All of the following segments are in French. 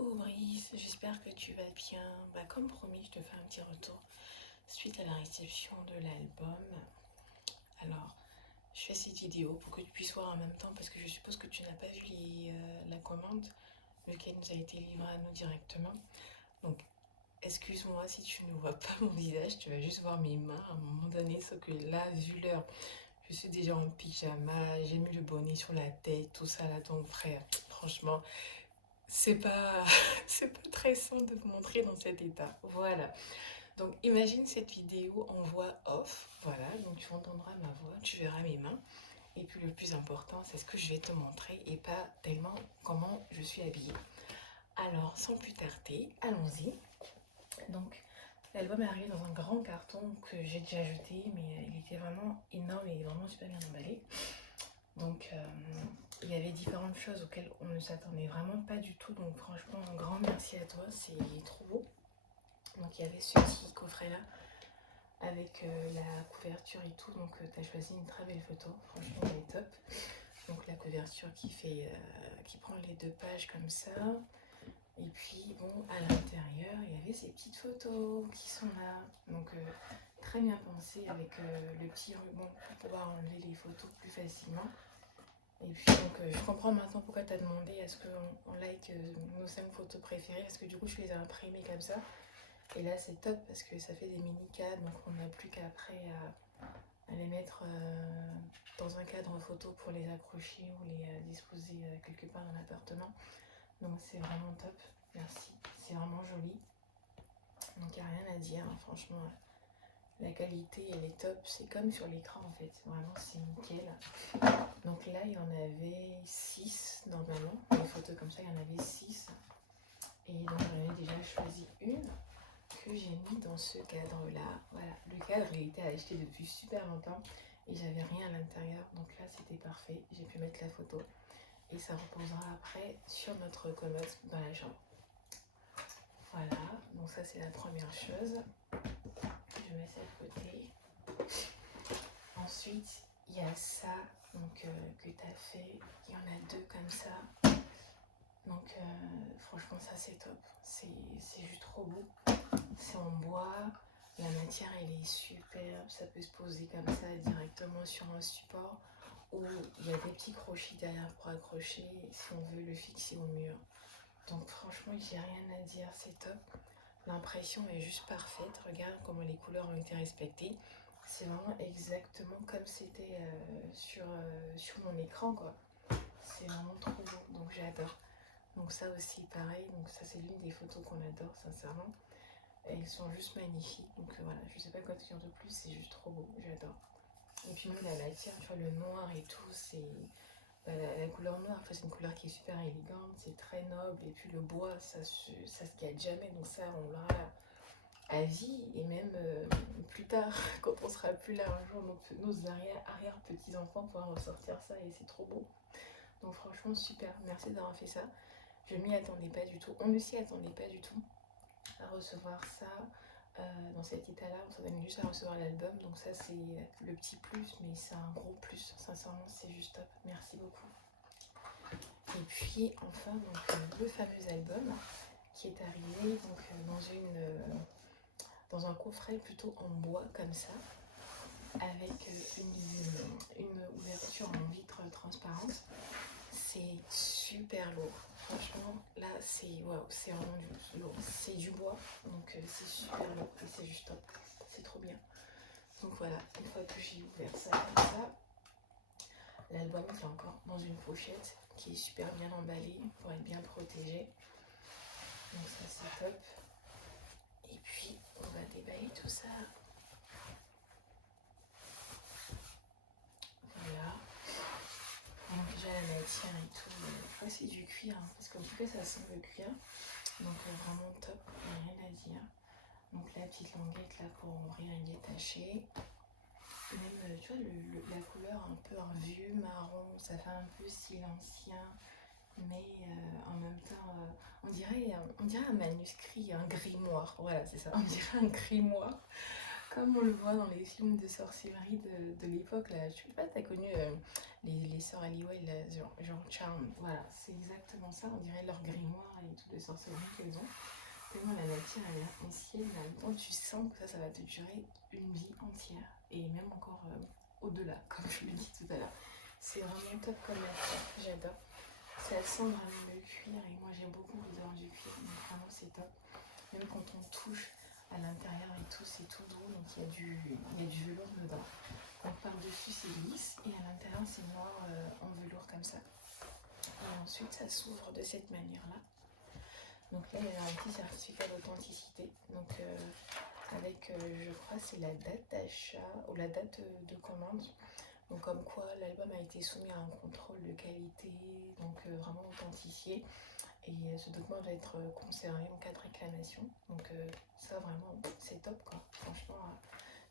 Coucou Brice, j'espère que tu vas bien. Comme promis, je te fais un petit retour suite à la réception de l'album. Alors, je fais cette vidéo pour que tu puisses voir en même temps parce que je suppose que tu n'as pas vu la commande, lequel nous a été livré à nous directement. Donc, excuse-moi si tu ne vois pas mon visage, tu vas juste voir mes mains à un moment donné, sauf que là, vu l'heure, je suis déjà en pyjama, j'ai mis le bonnet sur la tête, tout ça là, donc frère, franchement, c'est pas, c'est pas très sain de te montrer dans cet état. Voilà. Donc imagine cette vidéo en voix off. Voilà, donc tu entendras ma voix, tu verras mes mains. Et puis le plus important, c'est ce que je vais te montrer et pas tellement comment je suis habillée. Alors, sans plus tarder, allons-y. Donc, l'album est arrivé dans un grand carton que j'ai déjà jeté, mais il était vraiment énorme et vraiment super bien emballé. Donc, il y avait différentes choses auxquelles on ne s'attendait vraiment pas du tout. Donc, franchement, un grand merci à toi, c'est trop beau. Donc, il y avait ce petit coffret-là avec la couverture et tout. Donc, tu as choisi une très belle photo. Franchement, elle est top. Donc, la couverture qui prend les 2 pages comme ça. Et puis, bon, à l'intérieur, il y avait ces petites photos qui sont là. Donc, très bien pensé avec le petit ruban pour pouvoir enlever les photos plus facilement. Et puis donc je comprends maintenant pourquoi tu as demandé à ce qu'on like nos 5 photos préférées parce que du coup je les ai imprimées comme ça. Et là c'est top parce que ça fait des mini cadres donc on n'a plus qu'après à les mettre dans un cadre photo pour les accrocher ou les disposer quelque part dans l'appartement. Donc c'est vraiment top, merci, c'est vraiment joli. Donc il n'y a rien à dire, hein, franchement. La qualité elle est top, c'est comme sur l'écran en fait, vraiment c'est nickel. Donc là il y en avait 6 normalement, les photos comme ça il y en avait 6. Et donc j'en ai déjà choisi une que j'ai mis dans ce cadre là. Voilà, le cadre il était acheté depuis super longtemps et j'avais rien à l'intérieur. Donc là c'était parfait, j'ai pu mettre la photo et ça reposera après sur notre commode dans la chambre. Voilà, donc ça c'est la première chose. Je mets ça de côté. Ensuite, il y a ça donc, que tu as fait. Il y en a 2 comme ça. Donc, franchement, ça c'est top. C'est juste trop beau. C'est en bois. La matière, elle est superbe. Ça peut se poser comme ça directement sur un support. Ou il y a des petits crochets derrière pour accrocher si on veut le fixer au mur. Donc, franchement, j'ai rien à dire. C'est top. L'impression est juste parfaite. Regarde comment les couleurs ont été respectées. C'est vraiment exactement comme c'était sur mon écran quoi. C'est vraiment trop beau, donc j'adore. Donc ça aussi pareil, donc ça c'est l'une des photos qu'on adore sincèrement. Elles sont juste magnifiques, donc voilà, je sais pas quoi te dire de plus, c'est juste trop beau, j'adore. Et puis même la matière, tu vois, le noir et tout, c'est... la couleur noire, enfin, c'est une couleur qui est super élégante, c'est très noble, et puis le bois, ça se gâte jamais, donc ça on l'aura à vie et même plus tard quand on sera plus là un jour nos arrière petits enfants pourront ressortir ça et c'est trop beau. Donc franchement super, merci d'avoir fait ça. Je m'y attendais pas du tout, on ne s'y attendait pas du tout à recevoir ça dans cet état là. On s'attendait juste à recevoir l'album, donc ça c'est le petit plus, mais c'est un gros plus, sincèrement c'est juste top, merci beaucoup. Et puis enfin donc le fameux album qui est arrivé donc dans un coffret plutôt en bois comme ça, avec une ouverture en vitre transparente. C'est super lourd. Franchement, là, c'est waouh, c'est vraiment du lourd. C'est du bois, donc c'est super lourd et c'est juste top. C'est trop bien. Donc voilà, une fois que j'ai ouvert ça comme ça, l'album est encore dans une pochette qui est super bien emballée pour être bien protégée. Donc ça, c'est top. Et puis, on va déballer tout ça. Voilà. Donc déjà la matière et tout, c'est du cuir, hein, parce qu'en tout cas ça sent le cuir. Donc vraiment top, rien à dire. Donc la petite languette là pour ouvrir et détacher. Même tu vois la couleur un peu un vieux marron, ça fait un peu style ancien. Mais en même temps, on dirait un manuscrit, un grimoire. Voilà, c'est ça, on dirait un grimoire. Comme on le voit dans les films de sorcellerie de l'époque, là, je sais pas, t'as connu les sœurs Halliwell, genre Charm, voilà, c'est exactement ça, on dirait leur grimoire et tout de sorcellerie qu'elles ont. Tellement la matière elle est ancienne, en même temps tu sens que ça va te durer une vie entière, et même encore au-delà, comme je le dis tout à l'heure. C'est vraiment top comme matière, j'adore. Ça sent vraiment le cuir, et moi j'aime beaucoup l'odeur du cuir, donc vraiment c'est top. Même quand on touche à l'intérieur et tout, c'est tout doux, donc il y a du velours dedans. Donc par-dessus c'est lisse et à l'intérieur c'est noir en velours comme ça. Et ensuite ça s'ouvre de cette manière-là. Donc là il y a un petit certificat d'authenticité. Donc avec, je crois, c'est la date d'achat ou la date de commande. Donc comme quoi l'album a été soumis à un contrôle de qualité, donc vraiment authentifié. Et ce document doit être conservé en cas de réclamation. Donc ça vraiment c'est top quoi. Franchement,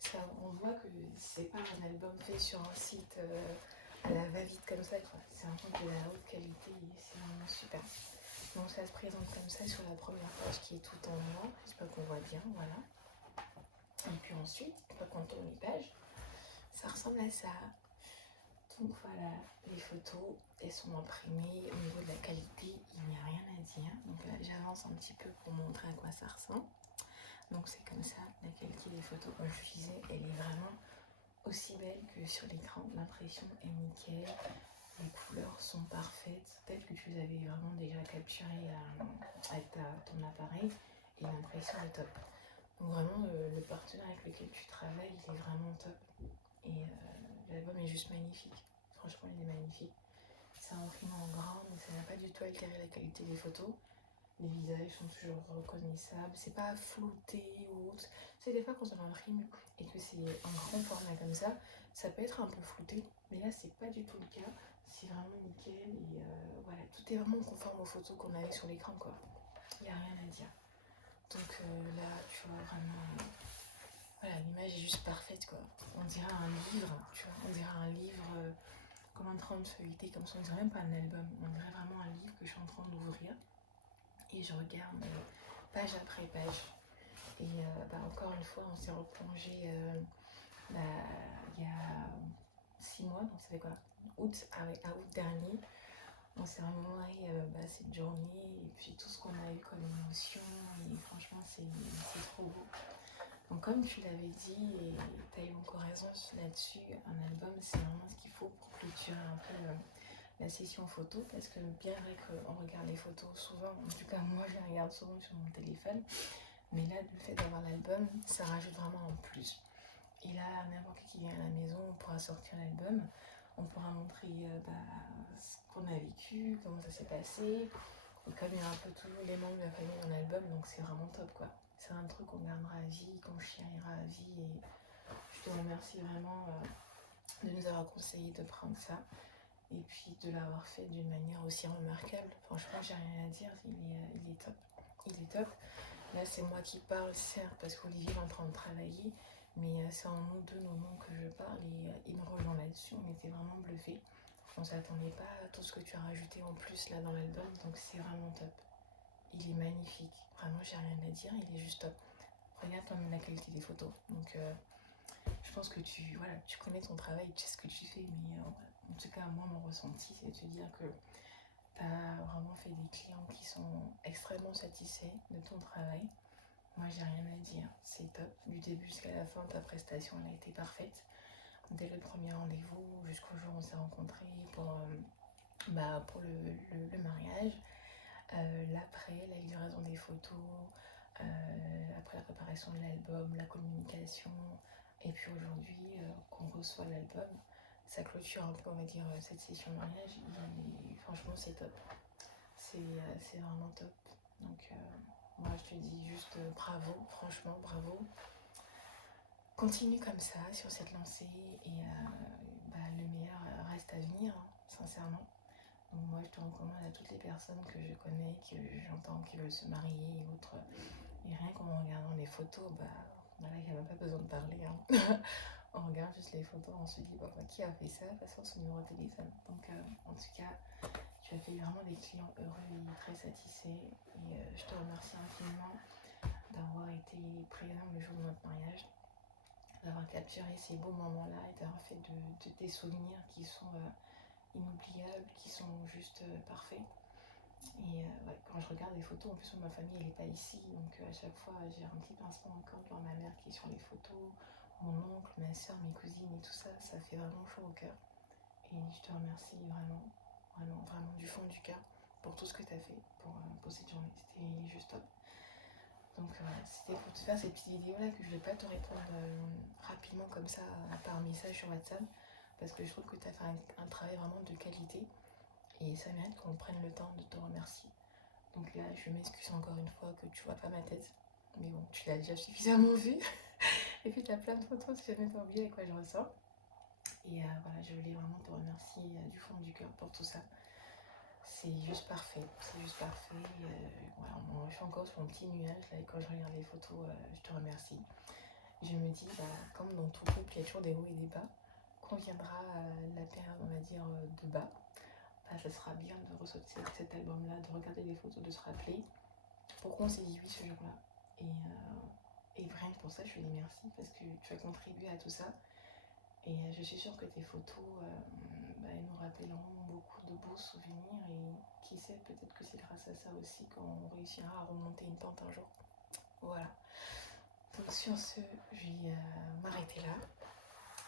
ça, on voit que c'est pas un album fait sur un site à la va-vite comme ça quoi. C'est un truc de la haute qualité et c'est vraiment super. Donc ça se présente comme ça sur la première page qui est tout en noir. J'espère qu'on voit bien, voilà. Et puis ensuite, quand on tourne les pages, ça ressemble à ça. Donc voilà, les photos, elles sont imprimées. Au niveau de la qualité, il n'y a rien à dire. Donc là, j'avance un petit peu pour montrer à quoi ça ressemble. Donc c'est comme ça, la qualité des photos, comme je disais, elle est vraiment aussi belle que sur l'écran. L'impression est nickel, les couleurs sont parfaites. Peut-être que tu les avais vraiment déjà capturées avec ton appareil et l'impression est top. Donc vraiment, le partenaire avec lequel tu travailles, il est vraiment top. Et l'album est juste magnifique. Franchement, il est magnifique. C'est imprimé en grand, mais ça n'a pas du tout altéré la qualité des photos. Les visages sont toujours reconnaissables. C'est pas flouté ou autre. C'est des fois quand on imprime et que c'est en grand format comme ça peut être un peu flouté. Mais là, c'est pas du tout le cas. C'est vraiment nickel. Et voilà, tout est vraiment conforme aux photos qu'on avait sur l'écran, quoi. Il n'y a rien à dire. Donc là, tu vois, vraiment... voilà, l'image est juste parfaite, quoi. On dirait un livre, tu vois. On dirait un livre comme en train de feuilleter, comme ça. On dirait même pas un album. On dirait vraiment un livre que je suis en train d'ouvrir. Et je regarde page après page. Et encore une fois, on s'est replongé il y a 6 mois, donc ça fait quoi, à août dernier. On s'est remémoré cette journée et puis tout ce qu'on a eu comme émotion. Et franchement, c'est trop beau. Donc comme tu l'avais dit, et tu as eu encore raison là-dessus, un album, c'est vraiment ce qu'il faut pour clôturer un peu la session photo, parce que bien vrai qu'on regarde les photos souvent, en tout cas moi je les regarde souvent sur mon téléphone, mais là le fait d'avoir l'album, ça rajoute vraiment en plus. Et là, n'importe qui vient à la maison, on pourra sortir l'album, on pourra montrer ce qu'on a vécu, comment ça s'est passé, et comme il y a un peu tous les membres de la famille dans l'album, donc c'est vraiment top quoi. C'est un truc qu'on gardera à vie, qu'on chérira à vie, et je te remercie vraiment de nous avoir conseillé de prendre ça. Et puis de l'avoir fait d'une manière aussi remarquable. Franchement, j'ai rien à dire, il est top. Il est top. Là, c'est moi qui parle, certes, parce qu'Olivier est en train de travailler, mais c'est en nous deux, nos noms que je parle, et il me rejoint là-dessus. On était vraiment bluffés. On s'attendait pas à tout ce que tu as rajouté en plus là dans l'album, donc c'est vraiment top. Il est magnifique. Vraiment, j'ai rien à dire, il est juste top. Regarde toi-même la qualité des photos. Donc, je pense que tu connais ton travail, tu sais ce que tu fais, mais en tout cas, moi, mon ressenti, c'est de te dire que tu as vraiment fait des clients qui sont extrêmement satisfaits de ton travail. Moi, j'ai rien à dire, c'est top. Du début jusqu'à la fin, ta prestation, elle a été parfaite. Dès le premier rendez-vous, jusqu'au jour où on s'est rencontrés pour le mariage. L'après, la livraison des photos, après la préparation de l'album, la communication, et puis aujourd'hui qu'on reçoit l'album, ça clôture un peu, on va dire, cette session de mariage, et franchement c'est top, c'est vraiment top. Donc moi je te dis juste bravo, franchement bravo, continue comme ça sur cette lancée, et le meilleur reste à venir, hein, sincèrement. Donc moi je te recommande à toutes les personnes que je connais, que j'entends qui veulent se marier et autres, et rien qu'en regardant les photos, voilà, il n'y a même pas besoin de parler, hein. On regarde juste les photos, on se dit qui a fait ça, de toute façon son numéro de téléphone. Donc en tout cas, tu as fait vraiment des clients heureux et très satisfaits, et je te remercie infiniment d'avoir été présent le jour de notre mariage. d'avoir capturé ces beaux moments-là et d'avoir fait de tes souvenirs qui sont inoubliables, qui sont juste parfaits. Et ouais, quand je regarde les photos, en plus ma famille elle n'est pas ici, donc à chaque fois j'ai un petit pincement encore de voir ma mère qui est sur les photos, mon oncle, ma soeur, mes cousines et tout ça, ça fait vraiment chaud au cœur. Et je te remercie vraiment, vraiment, vraiment du fond du cœur pour tout ce que tu as fait pour cette journée, c'était juste top. Donc voilà, c'était pour te faire cette petite vidéo là que je ne vais pas te répondre rapidement comme ça par message sur WhatsApp, parce que je trouve que tu as fait un travail vraiment de qualité et ça mérite qu'on prenne le temps de te remercier. Donc là, je m'excuse encore une fois que tu vois pas ma tête, mais bon, tu l'as déjà suffisamment vue. Et puis tu as plein de photos si jamais t'as oublié à quoi je ressors. Et voilà, je voulais vraiment te remercier du fond du cœur pour tout ça. C'est juste parfait, c'est juste parfait. Voilà, je suis encore sur mon petit nuage là, et quand je regarde les photos, je te remercie. Je me dis, bah, comme dans tout couple, il y a toujours des hauts et des bas. Quand viendra la période, on va dire, de bas, bah, ça sera bien de ressortir cet album-là, de regarder les photos, de se rappeler pourquoi on s'est dit oui ce jour-là. Et rien que pour ça, je te dis merci parce que tu as contribué à tout ça. Et je suis sûre que tes photos bah, nous rappelleront beaucoup de beaux souvenirs. Et qui sait, peut-être que c'est grâce à ça aussi qu'on réussira à remonter une pente un jour. Voilà. Donc sur ce, je vais m'arrêter là.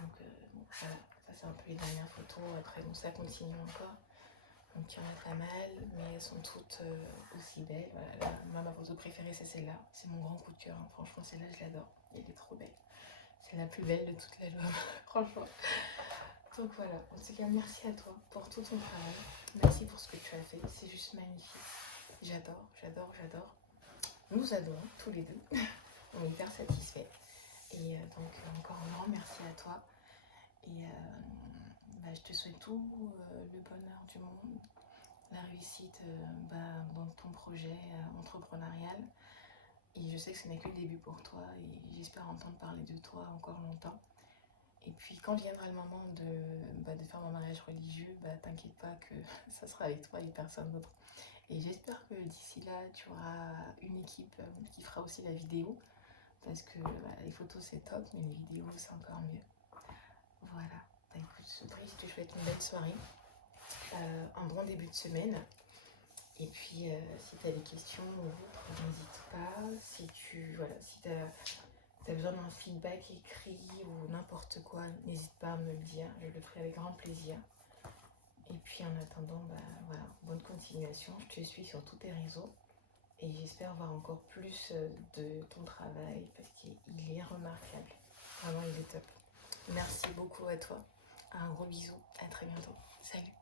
Donc bon, voilà, ça c'est un peu les dernières photos. Après, bon, ça continue encore. Donc il y en a pas mal, mais elles sont toutes aussi belles. Voilà, là, ma photo préférée c'est celle-là. C'est mon grand coup de cœur. Hein. Franchement, celle-là je l'adore. Elle est trop belle. C'est la plus belle de toute l'album. Franchement. Donc voilà, en tout cas merci à toi pour tout ton travail. Merci pour ce que tu as fait. C'est juste magnifique. J'adore, j'adore, j'adore. Nous adorons tous les deux. On est hyper satisfaits. Et donc encore un grand merci à toi. Et bah, je te souhaite tout le bonheur du monde, la réussite bah, dans ton projet entrepreneurial. Et je sais que ce n'est que le début pour toi et j'espère entendre parler de toi encore longtemps. Et puis quand viendra le moment de faire mon mariage religieux, bah, t'inquiète pas que ça sera avec toi et personne d'autre. Et j'espère que d'ici là, tu auras une équipe qui fera aussi la vidéo. Parce que bah, les photos c'est top, mais les vidéos c'est encore mieux. Voilà. Bah, écoute, Brice, je te souhaite une belle soirée. Un bon début de semaine. Et puis, si tu as des questions ou autres, n'hésite pas. Si tu as besoin d'un feedback écrit ou n'importe quoi, n'hésite pas à me le dire. Je le ferai avec grand plaisir. Et puis, en attendant, bah, voilà, bonne continuation. Je te suis sur tous tes réseaux. Et j'espère voir encore plus de ton travail parce qu'il est remarquable. Vraiment, il est top. Merci beaucoup à toi. Un gros bisou. À très bientôt. Salut.